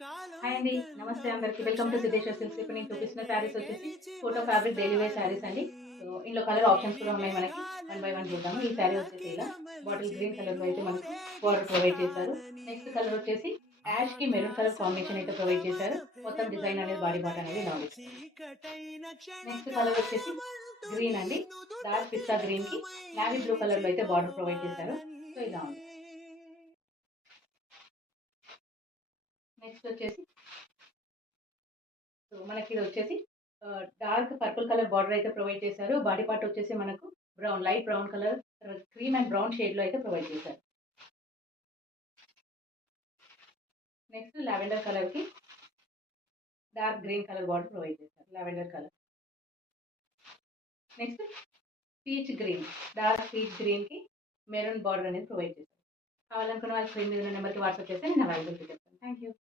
Hi అండి. నమస్తే అందరికి. Welcome to Siddheshwar Silks. ఇప్పుడు నేను చూపిస్తున్న శారీస్ వచ్చేసి photo fabric daily wear saris అండి. సో ఇందులో కలర్ ఆప్షన్స్ కూడా ఉన్నాయి మనకి. వన్ బై వన్ చూద్దాము. ఈ శారీ వచ్చేసి ఇలా బాటిల్ గ్రీన్ కలర్‌లో అయితే మనకు బోర్డర్ ప్రొవైడ్ చేశారు. నెక్స్ట్ కలర్ వచ్చేసి యాష్‌కి మెరూన్ కలర్ కాంబినేషన్ అయితే ప్రొవైడ్ చేశారు. మొత్తం డిజైన్ అనేది బాడీ పార్ట్ అనేది ఇలా ఉంది. నెక్స్ట్ కలర్ వచ్చేసి గ్రీన్ అండి. డార్క్ పిస్తా గ్రీన్‌కి నావీ బ్లూ కలర్‌లో అయితే బార్డర్ ప్రొవైడ్ చేశారు. సో ఇలా ఉంది. నెక్స్ట్ వచ్చేసి సో మనకి ఇది వచ్చేసి డార్క్ పర్పుల్ కలర్ బార్డర్ అయితే ప్రొవైడ్ చేశారు. బాడీ పార్ట్ వచ్చేసి మనకు brown, light brown colour, cream and brown షేడ్‌లో అయితే ప్రొవైడ్ చేశారు. నెక్స్ట్ లావెండర్ కలర్‌కి dark green colour border provide చేశారు. Lavender colour. Next peach green, dark peach గ్రీన్‌కి మెరూన్ బార్డర్ అనేది ప్రొవైడ్ చేశారు. కావాలనుకున్న వాళ్ళు స్క్రీన్ మీద ఉన్న నెంబర్‌కి వాట్సాప్ చేస్తే నేను అవైలబిలిటీ చెప్తాను. Thank you.